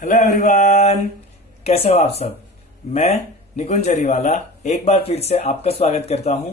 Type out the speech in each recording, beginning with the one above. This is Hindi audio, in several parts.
हेलो एवरीवन, कैसे हो आप सब। मैं निकुंज जरीवाला एक बार फिर से आपका स्वागत करता हूं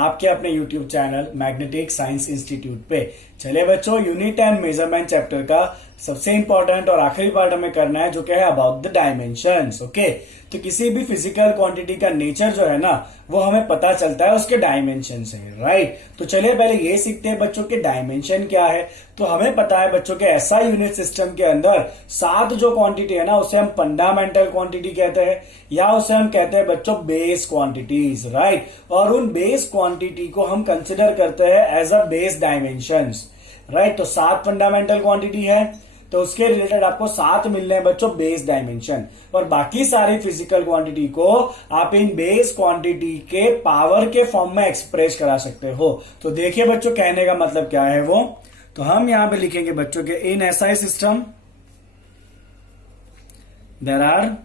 आपके अपने YouTube channel magnetic science institute पे। चलिए बच्चों, यूनिट एंड मेजरमेंट चैप्टर का सबसे इंपॉर्टेंट और आखिरी पार्ट हमें करना है, जो क्या है अबाउट द डायमेंशंस। ओके, तो किसी भी फिजिकल क्वांटिटी का नेचर जो है ना, वो हमें पता चलता है उसके डायमेंशन से, राइट। तो चलिए पहले ये सीखते हैं बच्चों के डायमेंशन क्या है। तो हमें पता है बच्चों के एसआई यूनिट सिस्टम के अंदर 7 जो क्वांटिटी है ना, उसे हम फंडामेंटल क्वांटिटी कहते हैं, या उसे हम कहते हैं बच्चों बेस क्वांटिटीज, राइट। और उन बेस क्वांटिटी को हम कंसिडर करते हैं as a base dimensions, right. तो 7 फंडामेंटल क्वांटिटी है, तो उसके रिलेटेड आपको 7 मिलने हैं बच्चों बेस डायमेंशन। और बाकी सारी फिजिकल क्वांटिटी को आप इन बेस क्वांटिटी के पावर के फॉर्म में एक्सप्रेस करा सकते हो। तो देखिए बच्चों, कहने का मतलब क्या है वो। तो हम यहां पे लिखेंगे बच्चों के इन एसआई system there are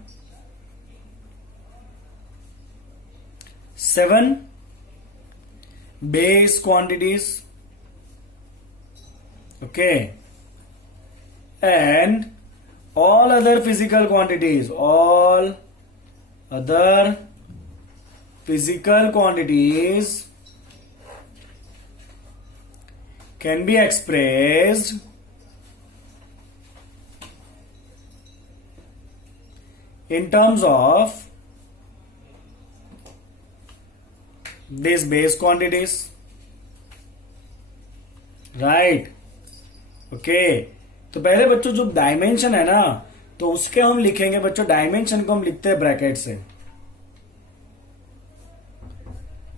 7 base quantities, okay, and all other physical quantities can be expressed in terms of these base quantities, right? Okay, तो पहले बच्चों जो डायमेंशन है ना, तो उसके हम लिखेंगे बच्चों, डायमेंशन को हम लिखते हैं ब्रैकेट से, in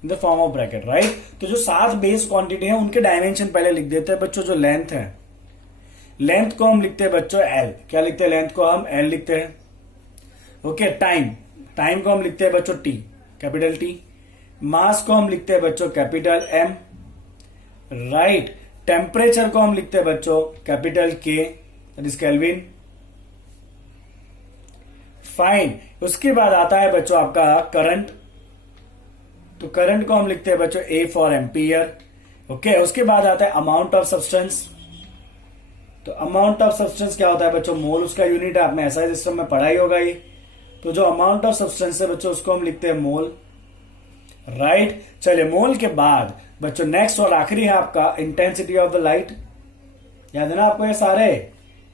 the form of bracket, right. तो जो 7 बेस क्वांटिटी है उनके डायमेंशन पहले लिख देते हैं बच्चों। जो लेंथ है, लेंथ को हम लिखते हैं बच्चों एल। क्या लिखते हैं? लेंथ को हम एल लिखते हैं, ओके। टाइम को हम लिखते हैं बच्चों टी, कैपिटल टी। मास को हम लिखते हैं बच्चों कैपिटल एम, राइट। टेम्परेचर को हम लिखते हैं बच्चों कैपिटल के, दैट इज केल्विन, फाइन। उसके बाद आता है बच्चों आपका करंट। तो करंट को हम लिखते हैं बच्चों ए फॉर एम्पियर, ओके। उसके बाद आता है अमाउंट ऑफ सब्सटेंस। तो अमाउंट ऑफ सब्सटेंस क्या होता है बच्चों? मोल उसका यूनिट है, आपने एसआई सिस्टम में पढ़ा ही होगा ये। तो जो अमाउंट ऑफ सब्सटेंस है बच्चों, उसको हम लिखते हैं मोल, राइट। चलिए, मोल के बाद बच्चों नेक्स्ट और आखिरी है आपका इंटेंसिटी ऑफ द लाइट। याद है ना आपको ये सारे?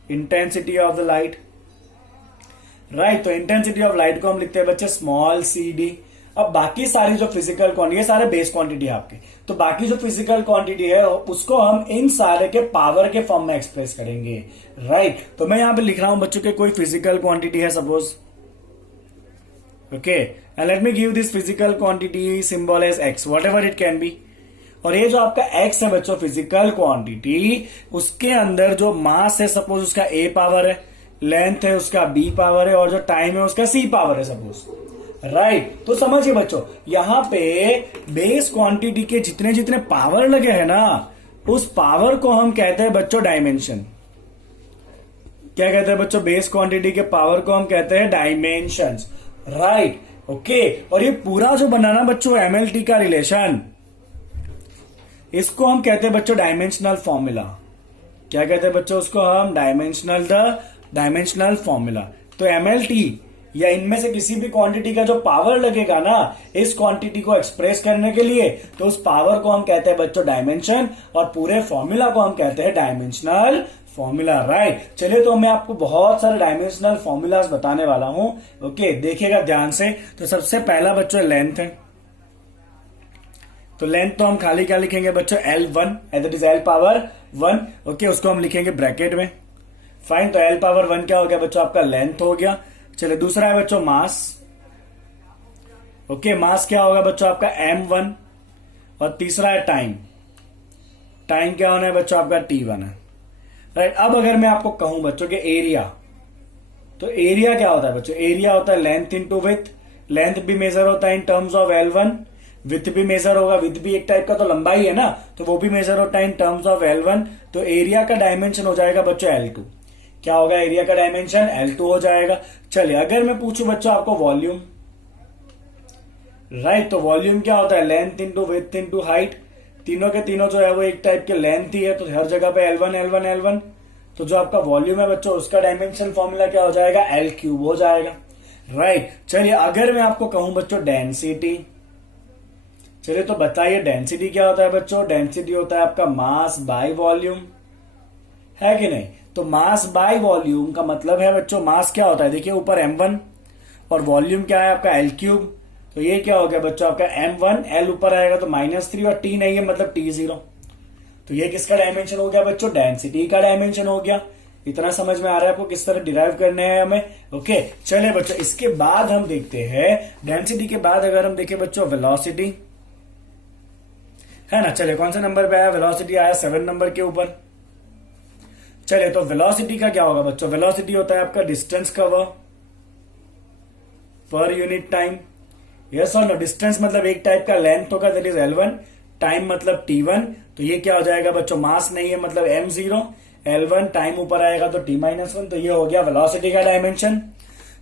Intensity of the light, right. तो इंटेंसिटी ऑफ लाइट को हम लिखते हैं बच्चे स्मॉल सी डी। अब बाकी सारी जो फिजिकल क्वांटिटी, ये सारे बेस क्वांटिटी है आपके, तो बाकी जो फिजिकल क्वांटिटी है उसको हम इन सारे के पावर के फॉर्म में एक्सप्रेस करेंगे, राइट। तो मैं यहां पे लिख रहा हूं बच्चों के कोई फिजिकल क्वांटिटी है suppose, okay, and let me give this physical quantity symbol as x, whatever it can be। और ये जो आपका x है बच्चों फिजिकल क्वांटिटी, उसके अंदर जो मास है सपोज उसका a पावर है, लेंथ है उसका b पावर है, और जो टाइम है उसका c पावर है सपोज, राइट। तो समझिए बच्चों, यहां पे बेस क्वांटिटी के जितने जितने पावर लगे हैं ना, उस पावर को हम कहते हैं बच्चों डायमेंशन। क्या कहते हैं बच्चों? बेस क्वांटिटी के पावर को हम कहते हैं डायमेंशंस, राइट, ओके। और ये पूरा जो बनाना बच्चों एमएलटी का रिलेशन, इसको हम कहते हैं बच्चों डायमेंशनल फॉर्मूला। क्या कहते हैं बच्चों? उसको हम डायमेंशनल फॉर्मूला। तो एमएलटी या इनमें से किसी भी क्वांटिटी का जो पावर लगेगा ना इस क्वांटिटी को एक्सप्रेस करने के लिए, तो उस पावर को हम कहते हैं बच्चों डायमेंशन, और पूरे फॉर्मूला को हम कहते हैं डायमेंशनल फॉर्मूला, राइट। चलिए, तो मैं आपको बहुत सारे डायमेंशनल फॉर्मूलाज बताने वाला हूं, ओके, देखिएगा ध्यान से। तो सबसे पहला बच्चों लेंथ है। तो लेंथ तो हम खाली क्या लिखेंगे बच्चों? L1, that is L power 1, okay. उसको हम लिखेंगे ब्रैकेट में, फाइन। तो L पावर 1 क्या हो गया बच्चों? आपका लेंथ हो गया। चलिए, दूसरा है बच्चों मास, ओके। मास क्या होगा बच्चों? आपका M1। और तीसरा है टाइम। टाइम क्या होना है बच्चों? आपका T1 है, राइट। अब अगर मैं आपको कहूं बच्चों के एरिया, तो एरिया क्या होता है बच्चों? एरिया होता है लेंथ इंटू विथ। लेंथ भी मेजर होता है in terms of L1, with भी मेजर होगा, विथ भी एक टाइप का तो लंबाई है ना, तो वो भी मेजर होता है इन टर्म्स ऑफ L1। तो एरिया का डायमेंशन हो जाएगा बच्चों L2। क्या होगा एरिया का डायमेंशन? L2 हो जाएगा। चलिए, अगर मैं पूछूं बच्चों आपको वॉल्यूम, राइट, तो वॉल्यूम क्या होता है? Length into with into height. तीनों के तीनों जो है वो एक टाइप के लेंथ ही है, तो हर जगह पे L1 L1 L1, तो जो आपका वॉल्यूम है बच्चों उसका डायमेंशन फॉर्मूला क्या हो जाएगा, एल क्यूब हो जाएगा। राइट, चलिए अगर मैं आपको कहूं बच्चों डेंसिटी, चलिए तो बताइए डेंसिटी क्या होता है बच्चों। डेंसिटी होता है आपका मास बाय वॉल्यूम, है कि नहीं। तो मास बाय वॉल्यूम का मतलब है बच्चों, मास क्या होता है, देखिए ऊपर m1 और वॉल्यूम क्या है आपका एल क्यूब। तो ये क्या हो गया बच्चों आपका m1, एल ऊपर आएगा तो -3 और t नहीं है मतलब t0। तो ये किसका डायमेंशन हो गया बच्चों, डेंसिटी का डायमेंशन हो गया। इतना समझ में आ रहा है आपको किस तरह डिराइव करने हैं हमें। ओके चलिए बच्चों, इसके बाद हम देखते हैं डेंसिटी के बाद अगर हम देखें बच्चों वेलोसिटी, है ना। चलिए कौन सा नंबर पे आया, वेलोसिटी आया 7 नंबर के ऊपर। चलिए तो वेलोसिटी का क्या होगा बच्चों, वेलोसिटी होता है आपका डिस्टेंस कवर पर यूनिट टाइम। यस और नो, डिस्टेंस मतलब एक टाइप का लेंथ होगा दैट इज L1, टाइम मतलब T1। तो ये क्या हो जाएगा बच्चों, मास नहीं है मतलब m0, L1 टाइम ऊपर आएगा तो T-1। तो ये हो गया वेलोसिटी का डायमेंशन।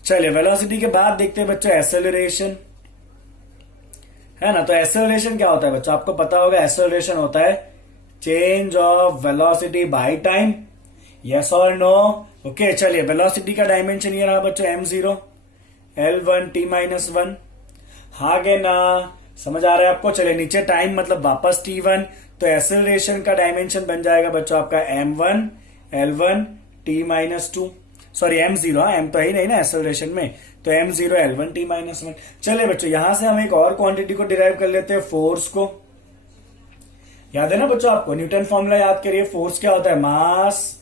चलिए वेलोसिटी के बाद देखते हैं बच्चों एक्सेलरेशन, है ना। तो एक्सेलरेशन क्या होता है बच्चों, आपको पता होगा एक्सेलरेशन होता है change of velocity by time. Yes और नो। ओके चलिए वेलोसिटी का डायमेंशन ये रहा बच्चों m0, L1 T-1। आगे ना समझ आ रहा है आपको। चलिए नीचे टाइम मतलब वापस T1, तो एक्सेलरेशन का डायमेंशन बन जाएगा बच्चों आपका m1 L1 T-2, sorry m0, m तो है ही नहीं ना एक्सेलरेशन में, तो m0 L1 T-1। चलिए बच्चों यहां से हम एक और क्वांटिटी को डिराइव कर लेते हैं, फोर्स को। याद है ना बच्चों आपको, न्यूटन फॉर्मूला याद करिए, फोर्स क्या होता है, मास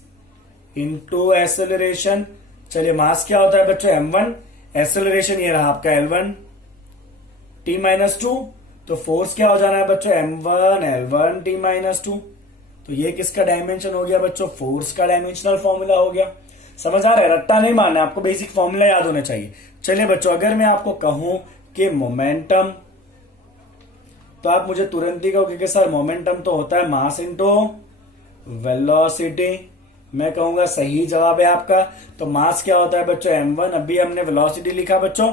इनटू एक्सेलरेशन। चलिए मास क्या होता है बच्चों m1, एक्सेलरेशन ये रहा आपका L1 T-2। तो फोर्स क्या हो जाना है बच्चों, m1 L1 T-2। तो ये किसका डायमेंशन हो गया बच्चों, फोर्स का डायमेंशनल फॉर्मूला हो गया। समझ आ रहा है, रट्टा नहीं मारना, आपको बेसिक फॉर्मूला याद होना चाहिए। चलिए बच्चों अगर मैं आपको कहूं कि मोमेंटम, तो आप मुझे तुरंत ही कहोगे कि सर मोमेंटम तो होता है मास इनटू वेलोसिटी। मैं कहूंगा सही जवाब है आपका। तो मास क्या होता है बच्चों m1, अभी हमने वेलोसिटी लिखा बच्चों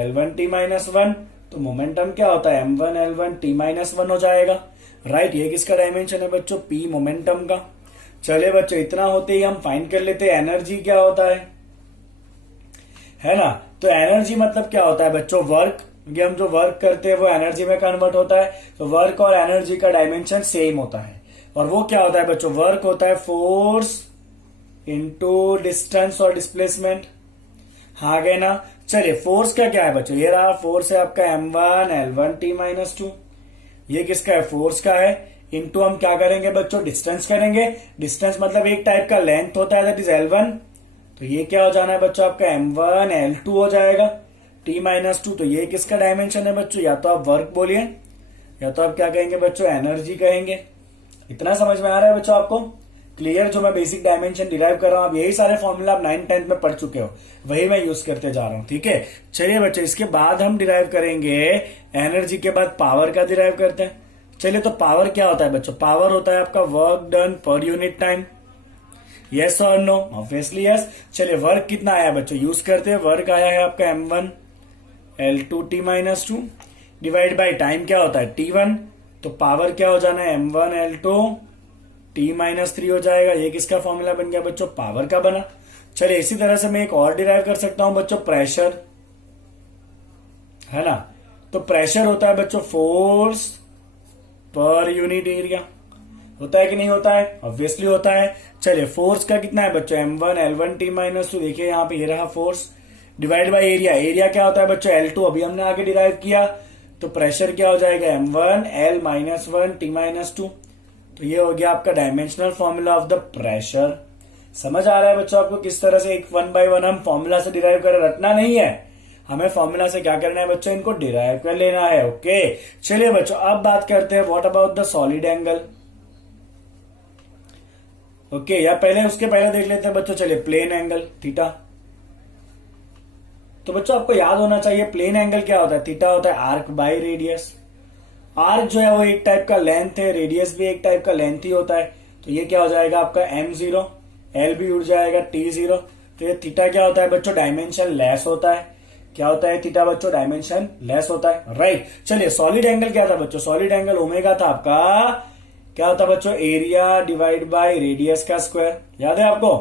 L1 T-1, तो मोमेंटम क्या होता है m1 L1 T-1 हो जाएगा। राइट, ये किसका डायमेंशन है बच्चों, P मोमेंटम का। चले बच्चों इतना होते ही हम फाइंड कर लेते हैं एनर्जी क्या होता है ना। तो एनर्जी मतलब क्या होता है बच्चों, वर्क। क्योंकि हम जो वर्क करते हैं वो एनर्जी में कन्वर्ट होता है। तो वर्क और एनर्जी का डायमेंशन सेम होता है, और वो क्या होता है बच्चों, वर्क होता है फोर्स इनटू डिस्टेंस और डिस्प्लेसमेंट। हाँ गए ना। चलिए फोर्स का क्या है बच्चों, ये रहा फोर्स है आपका m1 L1 T-2। ये किसका है, फोर्स का है। इनटू हम क्या करेंगे बच्चों, डिस्टेंस करेंगे। डिस्टेंस मतलब एक टाइप का लेंथ होता है दैट इज L1। तो ये क्या हो जाना है बच्चों आपका m1 L2 हो जाएगा T-2। तो ये किसका डायमेंशन है बच्चों, या तो आप वर्क बोलिए या तो आप क्या कहेंगे बच्चों, एनर्जी कहेंगे। इतना समझ में आ रहा है बच्चों आपको, क्लियर। जो मैं बेसिक डायमेंशन डिराइव कर रहा हूं, अब यही सारे फॉर्मूला आप 9th 10th में पढ़ चुके हो, वही मैं यूज करते जा रहा हूं। ठीक है, चलिए बच्चों इसके बाद हम डिराइव करेंगे एनर्जी के बाद पावर का डिराइव करते हैं। चलिए तो पावर क्या होता है बच्चों, पावर होता है आपका वर्क डन पर यूनिट टाइम। यस और नो, ऑब्वियसली यस। चलिए वर्क कितना आया बच्चों, यूज करते हैं। वर्क आया है आपका m1 L2 T-2 divide by time क्या होता है T1। तो पावर क्या हो जाना है m1 L2 T-3 हो जाएगा। ये किसका फॉर्मूला बन गया बच्चों, पावर का बना। चलिए इसी तरह से मैं एक और डिराइव कर सकता हूं बच्चों, प्रेशर, है ना। तो प्रेशर होता है बच्चों फोर्स पर यूनिट एरिया। होता है कि नहीं होता है, ऑब्वियसली होता है। चलिए फोर्स का कितना है बच्चों, m1 L1 T-2। देखिए यहाँ पे ये रहा force divide by area. Area क्या होता है बच्चों, L2, अभी हमने आगे डिराइव किया। तो प्रेशर क्या हो जाएगा, m1 L-1 T-2। तो ये हो गया आपका dimensional formula of the pressure. समझ आ रहा है बच्चों आपको किस तरह से एक 1 by 1 हम फॉर्मूला से डिराइव कर, रटना नहीं है हमें, फॉर्मूला से क्या करना है बच्चों, इनको डिराइव कर लेना है। ओके चलिए बच्चों अब बात करते हैं what about the solid angle. Okay या पहले उसके पहले देख लेते हैं बच्चों, चलिए प्लेन एंगल थीटा। तो बच्चों आपको याद होना चाहिए प्लेन एंगल क्या होता है, थीटा होता है आर्क बाय रेडियस। आर्क जो है वो एक टाइप का लेंथ है, रेडियस भी एक टाइप का लेंथ ही होता है। तो ये क्या हो जाएगा आपका m0, L भी उड़ जाएगा T0। तो ये थीटा क्या होता है बच्चों, डायमेंशन लेस होता है। क्या होता है थीटा बच्चों, डायमेंशन लेस होता है। राइट, चलिए सॉलिड एंगल क्या था बच्चों, सॉलिड एंगल ओमेगा था आपका क्या होता है बच्चों, एरिया डिवाइड बाय रेडियस का स्क्वायर, याद है आपको,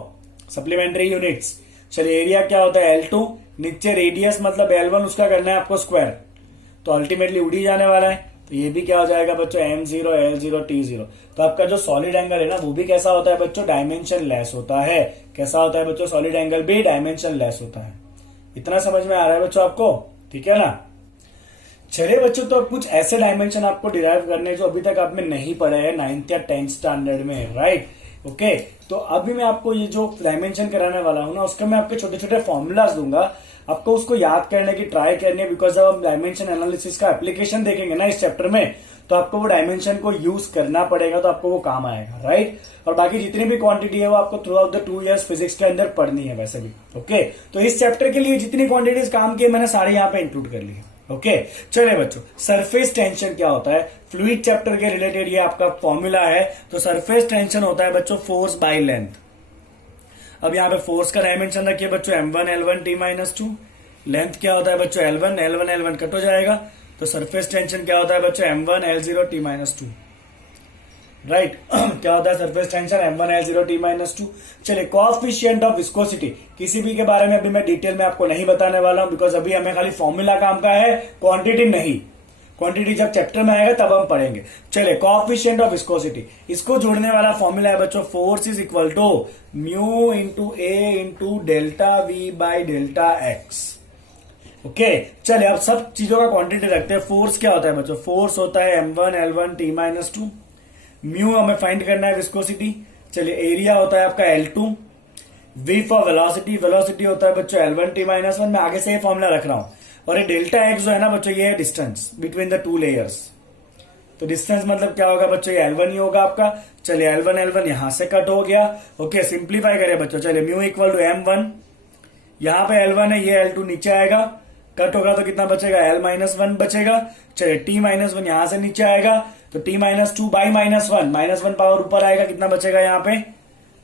सप्लीमेंट्री यूनिट्स। चलिए एरिया क्या होता है L2, नीचे रेडियस मतलब L1, उसका करना है आपको स्क्वायर, तो अल्टीमेटली उड़ ही जाने वाला है। तो ये भी क्या हो जाएगा बच्चों, M0 L0 T0। तो आपका जो सॉलिड एंगल है ना वो भी कैसा होता है बच्चों, डायमेंशन लेस होता है। कैसा होता है बच्चों, सॉलिड एंगल भी डायमेंशन लेस होता है। इतना समझ में आ रहा है बच्चों आपको, ठीक है ना। चलिए बच्चों, तो कुछ ऐसे डायमेंशन आपको डिराइव करने जो अभी तक आपने नहीं पढ़े हैं 9th या 10th स्टैंडर्ड में, राइट। ओके, तो अभी मैं आपको ये जो डायमेंशन कराने वाला हूं ना, उसका मैं आपके छोटे छोटे फॉर्मूलाज दूंगा, आपको उसको याद करने की ट्राई करनी है। बिकॉज जब हम डायमेंशन एनालिसिस का एप्लीकेशन देखेंगे ना इस चैप्टर में, तो आपको वो डायमेंशन को यूज करना पड़ेगा, तो आपको वो काम आएगा, राइट। और बाकी जितनी भी क्वांटिटी है वो आपको through out the 2 years physics के अंदर पढ़नी है वैसे भी। ओके, तो इस चैप्टर के लिए जितनी क्वांटिटीज काम की मैंने सारे यहाँ पे इंक्लूड कर ली है। ओके, चलिए बच्चों, सरफेस टेंशन क्या होता है, फ्लूइड चैप्टर के रिलेटेड ये आपका फॉर्मूला है। तो सरफेस टेंशन होता है बच्चों फोर्स बाय लेंथ। अब यहाँ पे फोर्स का डायमेंशन रखिए बच्चों M1 L1 T-2। लेंथ क्या होता है बच्चों L1 L1 L1 कट हो जाएगा, तो सरफेस टेंशन क्या होता है बच्चों M1 L0 T-2, राइट। क्या होता है surface tension M1 L0 T-2। चलिए कोएफिशिएंट ऑफ विस्कोसिटी, किसी भी के बारे में अभी मैं डिटेल में आपको नहीं बताने वाला हूं, बिकॉज अभी हमें खाली फॉर्मूला काम का है, क्वांटिटी नहीं। क्वांटिटी जब चैप्टर में आएगा तब हम पढ़ेंगे। चलिए कोएफिशिएंट ऑफ विस्कोसिटी, इसको जोड़ने वाला फॉर्मूला है बच्चों, force is equal to mu into a into delta v by delta x. Okay, चलिए अब सब चीजों का क्वांटिटी रखते हैं। फोर्स क्या होता है बच्चों, फोर्स होता है M1 L1 T-2। म्यू हमें फाइंड करना है विस्कोसिटी। चलिए एरिया होता है आपका L2। We for velocity, velocity होता है बच्चों L1 T-1। मैं आगे से ये फॉर्मूला रख रहा हूं। और ये डेल्टा एक्स जो है ना बच्चों, ये है डिस्टेंस बिटवीन द 2 लेयर्स। तो डिस्टेंस मतलब क्या होगा बच्चों, ये L1 ही होगा आपका। चलिए L1 L1 यहां से कट हो गया। ओके, सिंप्लीफाई करें बच्चों। चलिए म्यू इक्वल टू M1, यहां पे L1 है, ये L2 नीचे आएगा, कट होगा तो कितना बचेगा, L-1 बचेगा। चलिए T-1 यहां से नीचे आएगा, तो T-2 बाई -1 पावर ऊपर आएगा, कितना बचेगा यहाँ पे,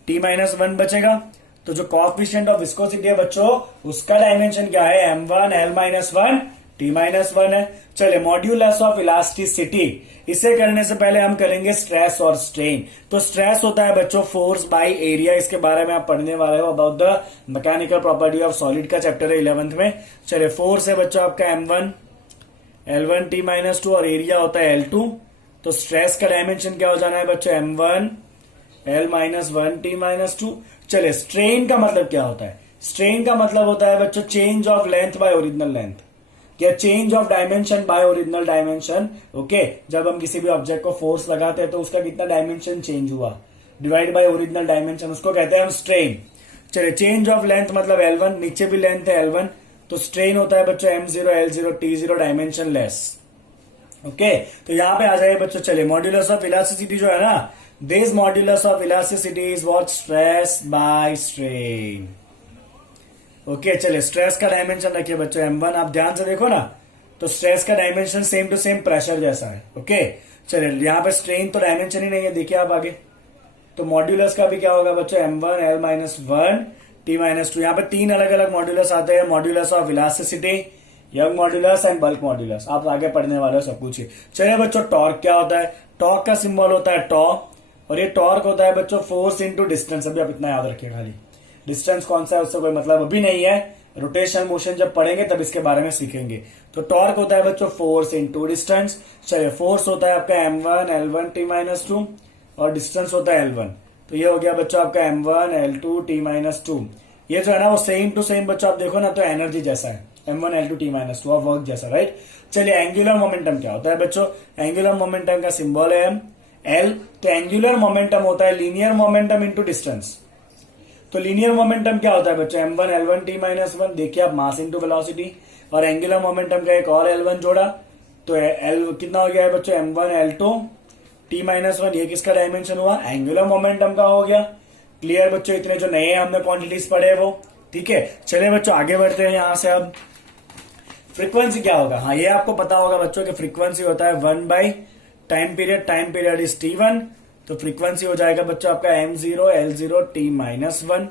T-1 बचेगा। तो जो कोएफिशिएंट ऑफ विस्कोसिटी है बच्चों, उसका डायमेंशन क्या है, M1 L-1 T-1 है। चलिए मॉड्यूलस ऑफ इलास्टिसिटी, इसे करने से पहले हम करेंगे स्ट्रेस और स्ट्रेन। तो स्ट्रेस होता है बच्चों फोर्स बाय एरिया, इसके बारे में आप पढ़ने वाले हो, about the mechanical property of solid का चैप्टर है 11th में। चलिए फोर्स है बच्चों आपका M1 L1 T-2 और एरिया होता है L2। तो स्ट्रेस का डायमेंशन क्या हो जाना है बच्चों, M1 L-1 T-2। चलिए स्ट्रेन का मतलब क्या होता है, स्ट्रेन का मतलब होता है बच्चों change of length by original length, या change of dimension by original dimension. Okay, जब हम किसी भी ऑब्जेक्ट को फोर्स लगाते हैं तो उसका कितना डायमेंशन चेंज हुआ, डिवाइड बाय ओरिजिनल डायमेंशन, उसको कहते हैं हम स्ट्रेन। चलिए चेंज ऑफ लेंथ मतलब L1, नीचे भी लेंथ है L1, तो स्ट्रेन होता है बच्चों M0 L0 T0 dimension less. Okay, तो यहां पे आ जाइए बच्चों। चलिए मॉड्यूलस ऑफ इलास्टिसिटी जो है ना, this modulus of elasticity is what, stress by strain. Okay, चलिए स्ट्रेस का डायमेंशन रखिए बच्चों M1, आप ध्यान से देखो ना, तो स्ट्रेस का dimension same to same pressure जैसा है। ओके, चलिए यहाँ पे स्ट्रेन तो डायमेंशन ही नहीं है, देखिए आप आगे। तो मॉड्यूलस का भी क्या होगा बच्चों, M1 L-1 T-2। यहाँ पे 3 अलग अलग मॉड्यूलस आते हैं, modulus of elasticity, young modulus and bulk modulus, आप आगे पढ़ने वाले हो सब कुछ ही। चलिए बच्चों टॉर्क क्या होता है, टॉर्क का सिंबल होता है टॉ, और ये टॉर्क होता है बच्चों फोर्स इंटू डिस्टेंस। अभी आप इतना याद रखिए, खाली डिस्टेंस कौन सा है उससे कोई मतलब अभी नहीं है, रोटेशन मोशन जब पढ़ेंगे तब इसके बारे में सीखेंगे। तो टॉर्क होता है बच्चों फोर्स इंटू डिस्टेंस। चलिए फोर्स होता है आपका M1 L1 T-2 और डिस्टेंस होता है L1। तो ये हो गया बच्चों आपका M1 L2 T-2। ये जो है ना वो सेम टू सेम बच्चों आप देखो ना, तो एनर्जी जैसा है M1 L2 T-2 और वर्क जैसा, राइट। चलिए एंगुलर मोमेंटम क्या होता है बच्चों, एंगुलर मोमेंटम का सिंबल है L। तो एंगुलर मोमेंटम होता है लीनियर मोमेंटम इंटू डिस्टेंस। तो लीनियर मोमेंटम क्या होता है बच्चों, M1 L1 T-1, देखिए आप मास इंटू वेलोसिटी, और एंगुलर मोमेंटम का एक और L1 जोड़ा, तो L कितना हो गया है बच्चों, M1 L2 T-1, ये किसका डायमेंशन हुआ, एंगुलर मोमेंटम का हो गया। क्लियर बच्चों, इतने जो नए हमने क्वांटिटीज पढ़े वो, ठीक है। चलिए बच्चों आगे बढ़ते हैं यहां से। अब फ्रीक्वेंसी क्या होगा, हाँ ये आपको पता होगा बच्चों कि फ्रीक्वेंसी होता है 1 by time period is T1। तो फ्रीक्वेंसी हो जाएगा बच्चों आपका M0 L0 T-1।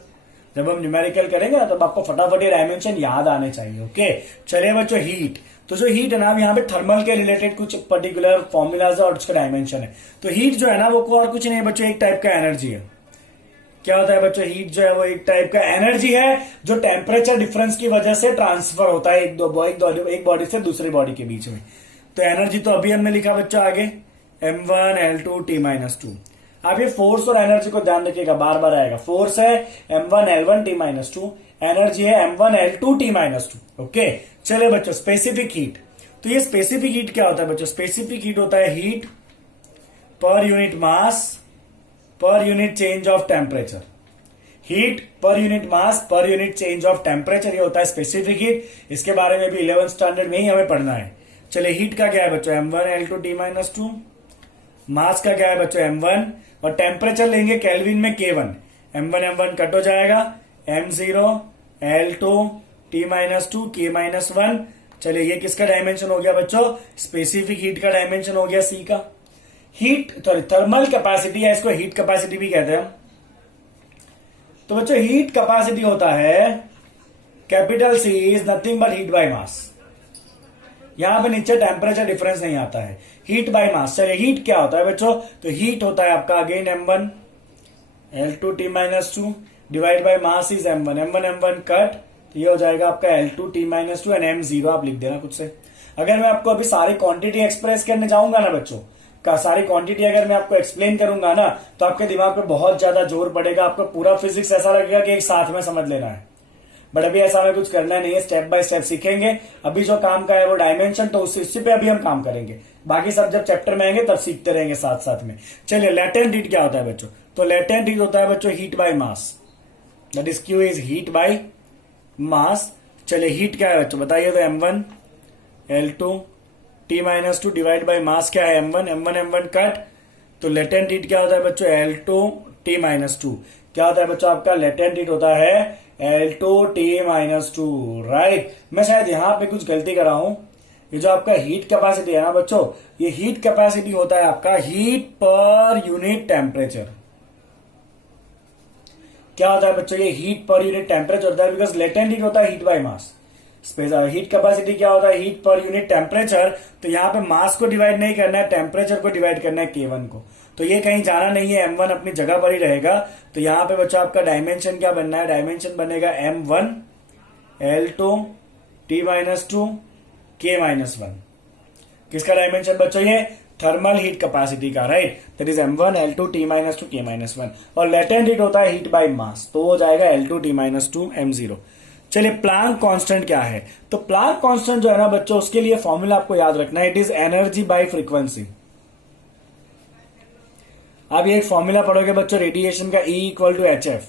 जब हम न्यूमेरिकल करेंगे ना तब आपको फटाफट ये डायमेंशन याद आने चाहिए। ओके, चलिए बच्चों हीट, तो जो हीट है ना यहाँ पे थर्मल के रिलेटेड कुछ पर्टिकुलर फॉर्मूलाज है और उसका डायमेंशन है। तो हीट जो है ना वो और कुछ नहीं है बच्चों, एक टाइप का एनर्जी है। क्या होता है बच्चों, हीट जो है वो एक टाइप का एनर्जी है जो टेम्परेचर डिफरेंस की वजह से ट्रांसफर होता है एक बॉडी से दूसरी बॉडी के बीच में। तो एनर्जी तो अभी हमने लिखा बच्चों आगे m1l2t-2। आप ये फोर्स और एनर्जी को ध्यान रखिएगा, बार बार आएगा। फोर्स है m1l1t-2, एनर्जी है m1l2t-2। ओके, चले बच्चों स्पेसिफिक हीट। तो ये स्पेसिफिक हीट क्या होता है बच्चों, स्पेसिफिक हीट होता है heat per unit mass per unit change of temperature. Heat per unit mass per unit change of temperature, ये होता है स्पेसिफिक हीट। इसके बारे में भी 11th स्टैंडर्ड में ही हमें पढ़ना है। चलिए हीट का क्या है बच्चों, m1l2t-2, मास का क्या है बच्चों m1, और टेम्परेचर लेंगे केल्विन में K1। m1 कट हो जाएगा, m0l2t-2 K-1। चलिए ये किसका डायमेंशन हो गया बच्चों, स्पेसिफिक हीट का डायमेंशन हो गया C का। हीट सॉरी थर्मल कैपेसिटी है, इसको हीट कैपेसिटी भी कहते हैं। तो बच्चों हीट कैपेसिटी होता है capital C is nothing but heat by mass. यहां पे नीचे टेम्परेचर डिफरेंस नहीं आता है, हीट बाय मास। चलिए हीट क्या होता है बच्चों, तो हीट होता है आपका again m1l2t-2 divide by mass is m1 cut, तो ये हो जाएगा आपका l2t-2 एंड m0 आप लिख देना खुद से। अगर मैं आपको अभी सारी क्वांटिटी एक्सप्रेस करने जाऊंगा ना बच्चों, का सारी क्वांटिटी अगर मैं आपको एक्सप्लेन करूंगा ना तो आपके दिमाग पे बहुत ज्यादा जोर पड़ेगा, आपको पूरा फिजिक्स ऐसा लगेगा कि एक साथ में समझ लेना है। बट अभी ऐसा हमें कुछ करना नहीं है, स्टेप बाय स्टेप सीखेंगे। अभी जो काम का है वो डायमेंशन, तो उसी पे अभी हम काम करेंगे। बाकी सब जब चैप्टर में आएंगे तब सीखते रहेंगे साथ साथ में। चलिए लेटेंट हीट क्या होता है बच्चों, तो लेटेंट हीट होता है बच्चों heat by mass, that is Q is heat by मास। चलिए हीट क्या है बच्चों बताइए, तो m1l2t-2 डिवाइड बाय मास क्या है m1 कट, तो लेटेंट हीट क्या होता है बच्चों l2t-2। क्या होता है बच्चों आपका लेटेंट हीट होता है l2t-2, राइट। मैं शायद यहां पे कुछ गलती कर रहा हूं, ये जो आपका हीट कैपेसिटी है ना बच्चों, ये हीट कैपेसिटी होता है आपका हीट पर यूनिट टेम्परेचर। क्या होता है बच्चों, ये हीट पर यूनिट टेम्परेचर होता है, बिकॉज लेटेंट हीट होता है heat by mass. Heat capacity क्या होता है, हीट पर यूनिट टेम्परेचर। तो यहाँ पे मास को डिवाइड नहीं करना है, टेम्परेचर को डिवाइड करना है K1 को। तो ये कहीं जाना नहीं है, m1 अपनी जगह पर ही रहेगा। तो यहाँ पे बच्चों आपका डायमेंशन क्या बनना है, डायमेंशन बनेगा m1l2t-2 K-1। किसका डायमेंशन बच्चों, ये थर्मल हीट कैपेसिटी का, right. That is m1l2t-2 K-1। और लेटेंट हीट होता है हीट बाय मास, तो वो जाएगा l2t-2 m0। चलिए प्लांक कांस्टेंट क्या है, तो प्लांक कांस्टेंट जो है ना बच्चों, उसके लिए फॉर्मूला आपको याद रखना है, it is energy by frequency. आप ये एक फॉर्मूला पढ़ोगे बच्चों रेडिएशन का, E = hf,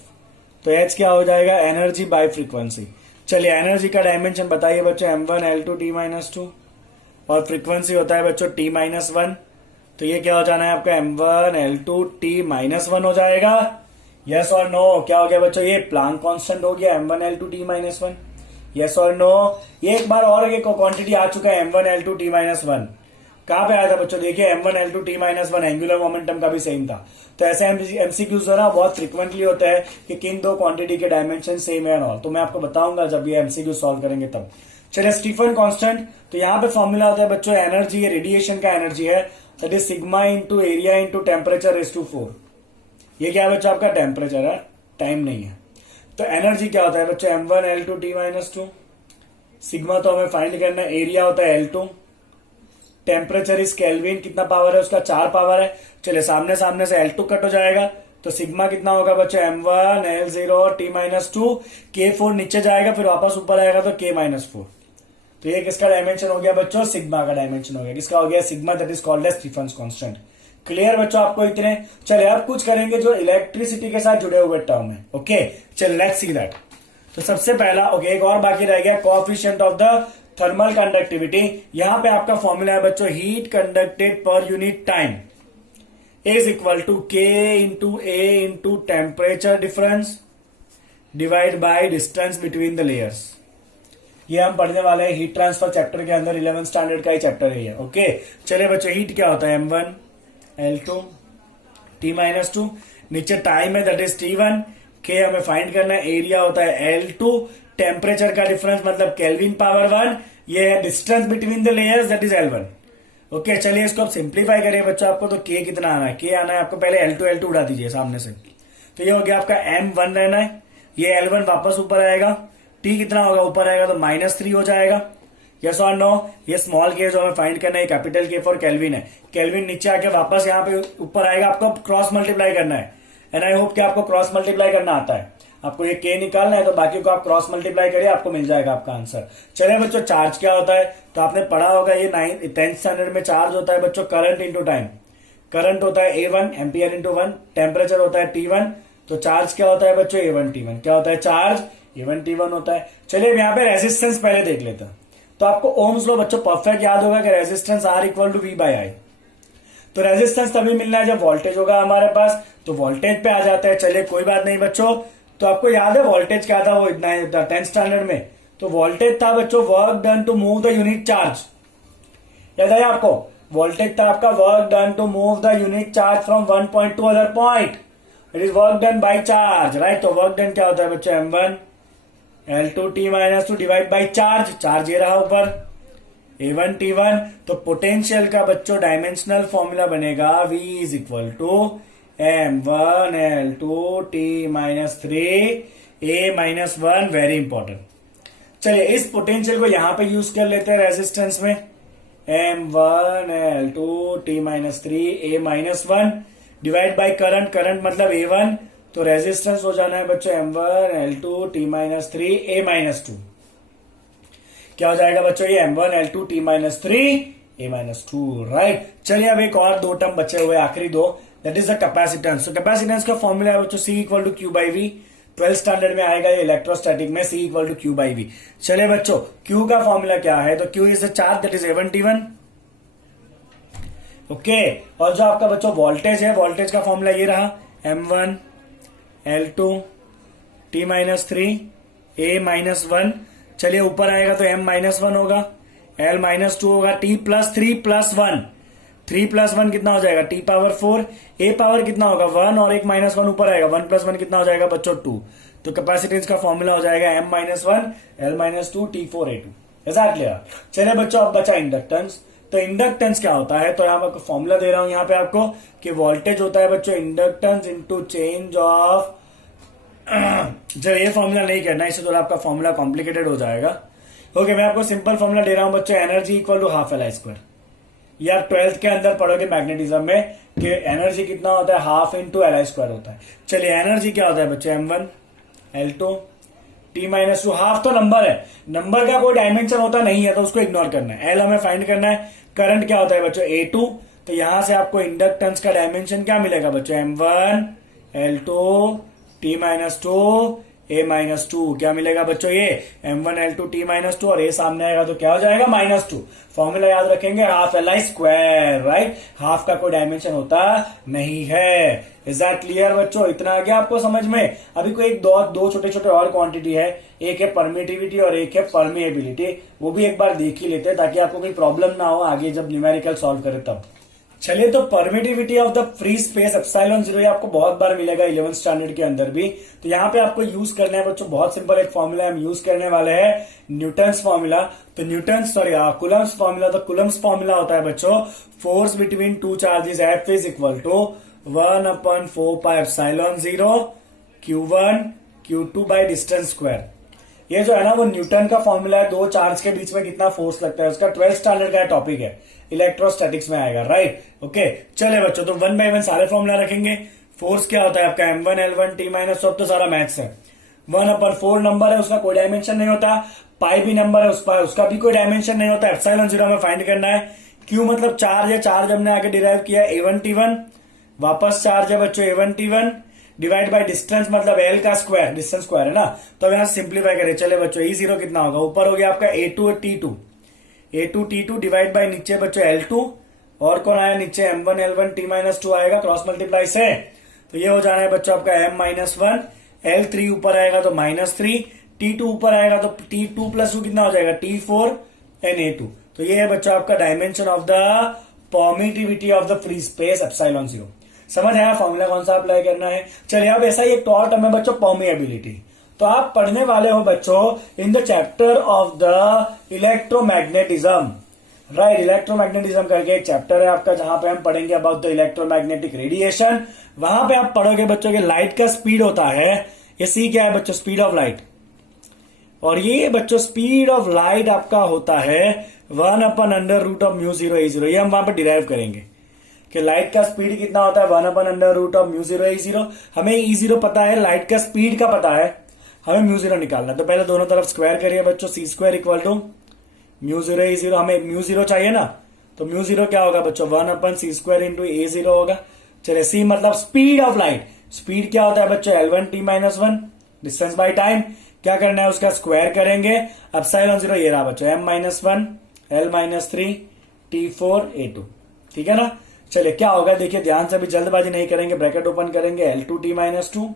तो H क्या हो जाएगा, एनर्जी बाय फ्रीक्वेंसी। चलिए एनर्जी का डायमेंशन बताइए बच्चों m1l2t-2, और फ्रीक्वेंसी होता है बच्चों t-1, तो ये क्या हो जाना है आपका m1l2t-1 हो जाएगा। यस और नो, क्या हो गया बच्चों, ये प्लांक कांस्टेंट हो गया m1l2t-1। यस और नो, ये एक बार और एक क्वांटिटी आ चुका है m1l2t-1। कहां पे आया था बच्चों, देखिए m1l2t-1 एंगुलर मोमेंटम का भी सेम था। तो ऐसे एमसीक्यूज जो है ना बहुत फ्रिक्वेंटली होता है कि किन दो क्वांटिटी के डायमेंशन सेम है और, तो मैं आपको बताऊंगा जब ये एमसीक्यू सॉल्व करेंगे तब। चलिए स्टीफन कांस्टेंट, तो यहाँ पे फॉर्मूला होता है बच्चों एनर्जी, रेडिएशन का एनर्जी है, that is sigma into area into temperature raise to 4। ये क्या है बच्चों आपका टेम्परेचर है, टाइम नहीं है। तो एनर्जी क्या होता है बच्चों m1l2t-2, सिग्मा तो हमें फाइंड करना है, एरिया होता है L2, टेम्परेचर इज केल्विन, कितना पावर है उसका 4 पावर है। चलिए सामने सामने से L2 कट हो जाएगा, तो सिग्मा कितना होगा बच्चों m1l0t-2, K4 नीचे जाएगा फिर वापस ऊपर आएगा तो K-4। तो ये किसका डायमेंशन हो गया बच्चों, सिग्मा का डायमेंशन हो गया। किसका हो गया, sigma, that is called as Stefan's constant. Clear बच्चों आपको इतने। चलिए अब कुछ करेंगे जो इलेक्ट्रिसिटी के साथ जुड़े हुए टर्म है। ओके चलिए लेट्स सी दैट। तो सबसे पहला एक और बाकी रह गया, coefficient of the thermal conductivity. यहां पे आपका फॉर्मूला है बच्चों heat conducted per unit time is equal to K into A into temperature difference divide by distance between the layers. ये हम पढ़ने वाले हैं हीट ट्रांसफर चैप्टर के अंदर, 11th स्टैंडर्ड का ही चैप्टर है ये। ओके चलिए बच्चों हीट क्या होता है m1l2t-2, नीचे टाइम है दैट इज t1, के हमें फाइंड करना है, एरिया होता है L2, टेम्परेचर का डिफरेंस मतलब केल्विन पावर 1, ये है distance between the layers that is L1। Okay चलिए इसको आप सिंप्लीफाई करिए बच्चों, आपको तो के कितना आना है, के आना है आपको पहले L2 उड़ा दीजिए सामने से, तो ये हो गया आपका M1 रहना है, ये L1 वापस ऊपर आएगा, T कितना होगा ऊपर आएगा तो -3 हो जाएगा, यस और नो। ये स्मॉल के जो हमें फाइंड करना है कैपिटल के फॉर केल्विन है, केल्विन नीचे आके वापस यहाँ पे ऊपर आएगा, आपको क्रॉस मल्टीप्लाई करना है, एंड आई होप कि आपको क्रॉस मल्टीप्लाई करना आता है, आपको ये के निकालना है तो बाकी को आप क्रॉस मल्टीप्लाई करिए, आपको मिल जाएगा आपका आंसर। चलिए बच्चों चार्ज क्या होता है, तो आपने पढ़ा होगा ये 10th स्टैंडर्ड में, चार्ज होता है बच्चों करंट इंटू टाइम, करंट होता है A1 एम्पियर इंटू 1, टेम्परेचर होता है T1, तो चार्ज क्या होता है बच्चों A1 T1, क्या होता है चार्ज A1 T1 होता है। चलिए यहाँ पे रेजिस्टेंस पहले देख लेते हैं, तो आपको ओम्स लॉ बच्चों परफेक्ट याद होगा कि resistance R equal to V by I, तो रेजिस्टेंस तभी मिलना है जब वोल्टेज होगा हमारे पास, तो वोल्टेज पे आ जाता है। चलिए कोई बात नहीं बच्चों, तो आपको याद है वोल्टेज क्या था वो 10th स्टैंडर्ड में, तो वोल्टेज था बच्चों work done to move the unit charge, याद है आपको, वोल्टेज था आपका work done to move the unit charge from one point to other point, it is work done by charge, right. तो वर्क डन क्या होता है बच्चों M1 L2 T-2 divide by charge, charge ये रहा ऊपर A1 T1, तो पोटेंशियल का बच्चों डायमेंशनल फॉर्मूला बनेगा V is equal to M1 L2 T-3 A-1, very important. चलिए इस पोटेंशियल को यहां पे यूज कर लेते हैं रेजिस्टेंस में, M1 L2 T-3 A-1 divide by current, current मतलब A1, तो रेजिस्टेंस हो जाना है बच्चों M1 L2 T-3 A-2, क्या हो जाएगा बच्चों ये M1 L2 T-3 A-2, right. चलिए अब एक और दो टर्म बचे हुए आखिरी दो, दैट इज द कैपेसिटेंस। तो कैपेसिटेंस का फॉर्मूला है बच्चों C equal to Q by V, 12th standard में आएगा ये इलेक्ट्रोस्टैटिक में, C equal to Q by V। चलिए बच्चों Q का फॉर्मूला क्या है, तो Q is the charge that is A1 T1, okay. और जो आपका बच्चों वोल्टेज है, वोल्टेज का फॉर्मूला ये रहा M1 L2 T-3 A-1, चलिए ऊपर आएगा तो M-1 होगा, L-2 होगा, T+3+1, 3+1 कितना हो जाएगा T पावर 4, A पावर कितना होगा 1 और एक -1 ऊपर आएगा, 1 + 1 कितना हो जाएगा बच्चों 2, तो कैपेसिटेंस का फॉर्मूला हो जाएगा M-1 L-2 T4A2, ऐसा क्लियर। चलिए बच्चों अब बचा इंडक्टेंस, तो इंडक्टेंस क्या होता है, तो यहाँ पर फॉर्मूला दे रहा हूं यहाँ पे आपको कि वोल्टेज होता है बच्चों इंडक्टेंस इनटू चेंज ऑफ, जब ये फॉर्मूला नहीं करना, इससे थोड़ा आपका फॉर्मूला कॉम्प्लिकेटेड हो जाएगा। ओके मैं आपको सिंपल फॉर्मूला दे रहा हूं बच्चों, energy equal to half Li², या 12th के अंदर पढ़ोगे मैग्नेटिज्म में कि एनर्जी कितना होता है, हाफ इंटू Li² होता है। चलिए एनर्जी क्या होता है बच्चों M1 L2 T-2, हाफ तो नंबर है, नंबर का कोई डायमेंशन होता नहीं है तो उसको इग्नोर करना है, L हमें फाइंड करना है। करंट क्या होता है बच्चों A2, तो यहां से आपको इंडक्टेंस का डायमेंशन क्या मिलेगा बच्चों M1 L2 T-2 A-2, क्या मिलेगा बच्चों ये M1 L2 T-2 और A सामने आएगा तो क्या हो जाएगा -2, फॉर्मूला याद रखेंगे हाफ Li², राइट, हाफ का कोई डायमेंशन होता नहीं है। इज दैट क्लियर बच्चों, इतना आ गया आपको समझ में। अभी कोई एक दो छोटे छोटे और क्वांटिटी है, एक है परमिटिविटी और एक है परमिएबिलिटी, वो भी एक बार देख ही लेते हैं ताकि आपको कोई प्रॉब्लम ना हो आगे जब न्यूमेरिकल सॉल्व करें तब। चलिए तो permittivity of the free space ε0 आपको बहुत बार मिलेगा 11th स्टैंडर्ड के अंदर भी, तो यहाँ पे आपको यूज करना है बच्चों, बहुत सिंपल एक फॉर्मूला हम यूज करने वाले हैं, न्यूटन्स फॉर्मूला। तो कुलम्स फॉर्मूला, तो कुलम्स फॉर्मूला होता है बच्चों force between two charges F is equal to 1/4πε0 Q1 Q2 by distance square. ये जो है ना वो न्यूटन का फॉर्मूला है, दो चार्ज के बीच में कितना फोर्स लगता है, उसका 12th स्टैंडर्ड का टॉपिक है, इलेक्ट्रोस्टैटिक्स में आएगा, राइट। ओके चले बच्चों, तो 1 बाय 1 सारे फॉर्मूला रखेंगे। फोर्स क्या होता है आपका M1 L1 T-, सब तो सारा मैथ्स है। 1/4 नंबर है, उसका कोई डायमेंशन नहीं होता, पाई भी नंबर है, उसका भी कोई डायमेंशन नहीं होता, ε0 में फाइंड करना है। Q मतलब चार्ज है, चार्ज हमने आगे डिराइव किया A1 T1, वापस चार्ज है बच्चों A1 T1 divide by distance मतलब L का स्क्वायर, डिस्टेंस स्क्वायर है ना, तो अब यहां सिंप्लीफाई करें। चले बच्चों E0 कितना होगा, ऊपर हो गया आपका A2 T2 डिवाइड बाय नीचे बच्चों L2, और कौन आया नीचे M1 L1 T-2 आएगा क्रॉस मल्टीप्लाई से, तो ये हो जाना है बच्चों आपका M-1, L3 ऊपर आएगा तो -3, T2 ऊपर आएगा तो T2 + 2 कितना हो जाएगा T4 Na2। तो ये है बच्चों आपका dimension of the permittivity of the free space ε0। समझ आया फॉर्मूला कौन सा अप्लाई करना है। चलिए अब ऐसा ही एक और टर्म है बच्चों, परमिएबिलिटी। तो आप पढ़ने वाले हो बच्चों in the chapter of the electromagnetism, right. Electromagnetism करके एक चैप्टर है आपका, जहां पे हम पढ़ेंगे अबाउट द इलेक्ट्रोमैग्नेटिक रेडिएशन। वहां पे आप पढ़ोगे बच्चों के लाइट का स्पीड होता है, ये सी क्या है बच्चों, स्पीड ऑफ लाइट। और ये बच्चों स्पीड ऑफ लाइट आपका होता है 1/√μ0 ये हम वहां पर डिराइव करेंगे कि लाइट का स्पीड कितना होता है 1/√μ0 हमें E0 पता है, लाइट का स्पीड का पता है, हमें μ0 निकालना। तो पहले दोनों तरफ स्क्वायर करिए बच्चों, c² = μ0 हमें μ0 चाहिए ना, तो μ0 क्या होगा बच्चों 1/c² × A0 होगा। चलिए c मतलब स्पीड ऑफ लाइट, स्पीड क्या होता है बच्चों L1t-1 डिस्टेंस बाय टाइम, क्या करना है उसका स्क्वायर करेंगे, ε0 ये रहा बच्चों m-1 L-3 T4 A2, ठीक है ना। चलिए क्या होगा देखिए ध्यान से, अभी जल्दबाजी नहीं करेंगे, ब्रैकेट ओपन करेंगे L2t-2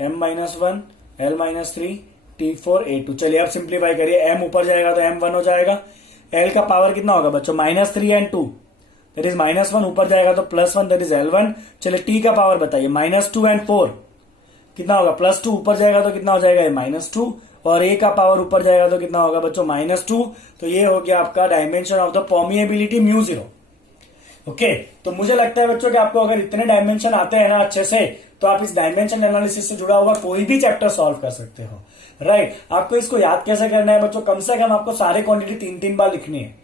m-1 L-3 T4 A2। चलिए अब सिंप्लीफाई करिए, m ऊपर जाएगा तो m1 हो जाएगा, L का पावर कितना होगा बच्चों -3 and 2 दैट इज -1, ऊपर जाएगा तो +1 दैट इज L1। चलिए t का पावर बताइए -2 and 4 कितना होगा, +2 ऊपर जाएगा तो कितना हो जाएगा -2, और a का पावर ऊपर जाएगा तो कितना होगा बच्चों -2। तो ये हो गया आपका dimension of the permeability μ0। Okay, तो मुझे लगता है बच्चों कि आपको अगर इतने डायमेंशन आते हैं ना अच्छे से, तो आप इस डायमेंशन एनालिसिस से जुड़ा हुआ कोई भी चैप्टर सॉल्व कर सकते हो, राइट। आपको इसको याद कैसे करना है बच्चों, कम से कम आपको सारे क्वांटिटी 3-3 बार लिखनी है।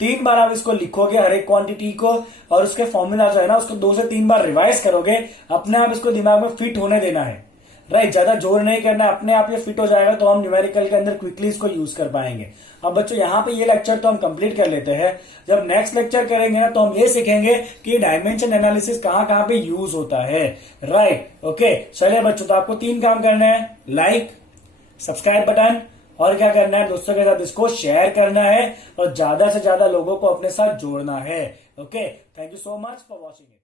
3 बार आप इसको लिखोगे हर एक क्वांटिटी को, और उसके फॉर्मूला जो है ना उसको 2 से 3 बार रिवाइज करोगे, अपने आप इसको दिमाग में फिट होने देना है, राइट। ज्यादा जोर नहीं करना है, अपने आप ये फिट हो जाएगा तो हम न्यूमेरिकल के अंदर क्विकली इसको यूज कर पाएंगे। अब बच्चों यहाँ पे ये लेक्चर तो हम कंप्लीट कर लेते हैं, जब नेक्स्ट लेक्चर करेंगे ना तो हम ये सीखेंगे कि डायमेंशन एनालिसिस कहाँ पे यूज होता है, राइट। ओके चलिए बच्चों, तो आपको 3 काम करने हैं, लाइक, सब्सक्राइब बटन, और क्या करना है दोस्तों के साथ इसको शेयर करना है, और ज्यादा से ज्यादा लोगों को अपने साथ जोड़ना है। Okay, thank you so much for watching.